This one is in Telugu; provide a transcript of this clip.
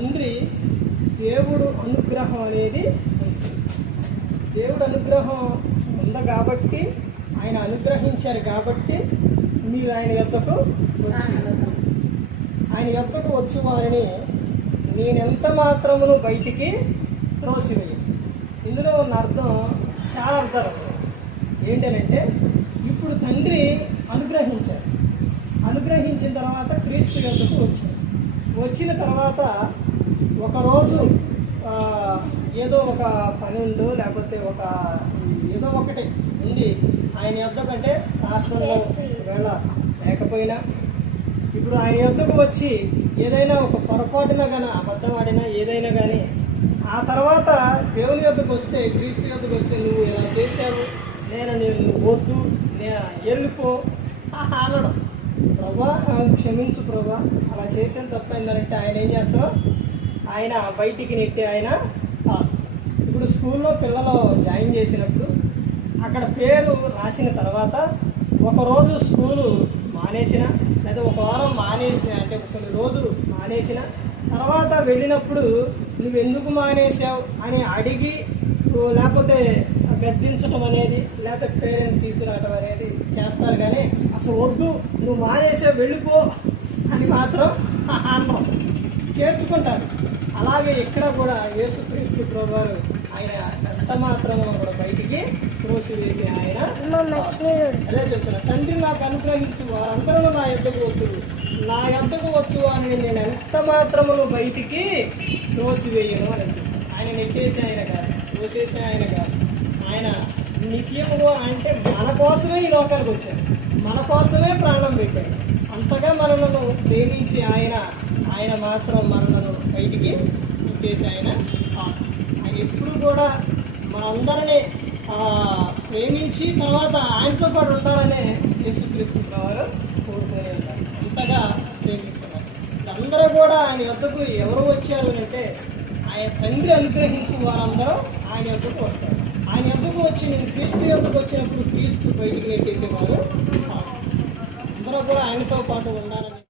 తండ్రి దేవుడు అనుగ్రహం అనేది దేవుడు అనుగ్రహం ఉంది కాబట్టి, ఆయన అనుగ్రహించారు కాబట్టి మీరు ఆయన యొద్దకు వచ్చు వారిని నేనెంత మాత్రమును బయటికి త్రోసివేయను. ఇందులో ఉన్న అర్థం చాలా అర్థాలు ఏంటంటే, ఇప్పుడు తండ్రి అనుగ్రహించిన తర్వాత క్రీస్తు యొద్దకు వచ్చిన తర్వాత ఒకరోజు ఏదో ఒక పని ఉండు, లేకపోతే ఏదో ఒకటి ఉంది ఆయన యొద్దకంటే ప్రార్థనలో వేళ లేకపోయినా, ఇప్పుడు ఆయన యొద్దకు వచ్చి ఏదైనా ఒక పొరపాటున కానీ అబద్ధం ఆడినా ఏదైనా కానీ ఆ తర్వాత దేవుని యొద్దకు వస్తే, క్రీస్తు యొద్దకు వస్తే నువ్వు ఇలా చేశావు, నేను వద్దు, వెళ్ళిపో అనడం. ప్రభా క్షమించు ప్రభా, అలా చేసిన తప్పైందనంటే ఆయన ఏం చేస్తారో ఆయన బయటికి నెట్టి ఆయన. ఇప్పుడు స్కూల్లో పిల్లలు జాయిన్ చేసినప్పుడు అక్కడ పేరు రాసిన తర్వాత ఒకరోజు స్కూలు మానేసిన, లేదా ఒక వారం మానేసిన, అంటే కొన్ని రోజులు మానేసిన తర్వాత వెళ్ళినప్పుడు నువ్వు ఎందుకు మానేసావు అని అడిగి, లేకపోతే గద్దించడం అనేది, లేకపోతే పేరెంట్ తీసుకురావడం అనేది చేస్తారు. కానీ అసలు వద్దు నువ్వు మానేసావు వెళ్ళిపో అని మాత్రం అనడం, చేర్చుకుంటారు. అలాగే ఇక్కడ కూడా యేసుక్రీస్తు ప్రభువారు ఆయన ఎంత మాత్రమో కూడా బయటికి త్రోసివేసి ఆయన అదే చెప్తున్నా, తండ్రి నాకు అనుగ్రహించు వారందరూ నా యొద్దకు వచ్చు అని నేను ఎంత మాత్రమును బయటికి త్రోసివేయను అని చెప్తాను. ఆయన నెట్టేసి ఆయన కాదు, త్రోసేసి ఆయన కాదు, ఆయన నిత్యము అంటే మన కోసమే ఈ లోకానికి వచ్చాడు, మన కోసమే ప్రాణం పెట్టాడు. అంతగా మనలను ప్రేమించి ఆయన మాత్రం మనలను బయటికి తిప్పేసి ఆయన ఎప్పుడు కూడా మనందరినీ ప్రేమించి తర్వాత ఆయనతో పాటు ఉంటారనే యేసుక్రీస్తు వారు కోరుకునే ఉంటారు, అంతగా ప్రేమిస్తున్నారు. అందరూ కూడా ఆయన యొద్దకు ఎవరు వచ్చారు అంటే, ఆయన తండ్రి అనుగ్రహించి వారందరూ ఆయన యొద్దకు వస్తారు. ఆయన యొద్దకు వచ్చి నేను క్రీస్తు యొద్దకు వచ్చినప్పుడు క్రీస్తు బయటికి నెట్టేసేవారు. అందరూ కూడా ఆయనతో పాటు ఉండాలని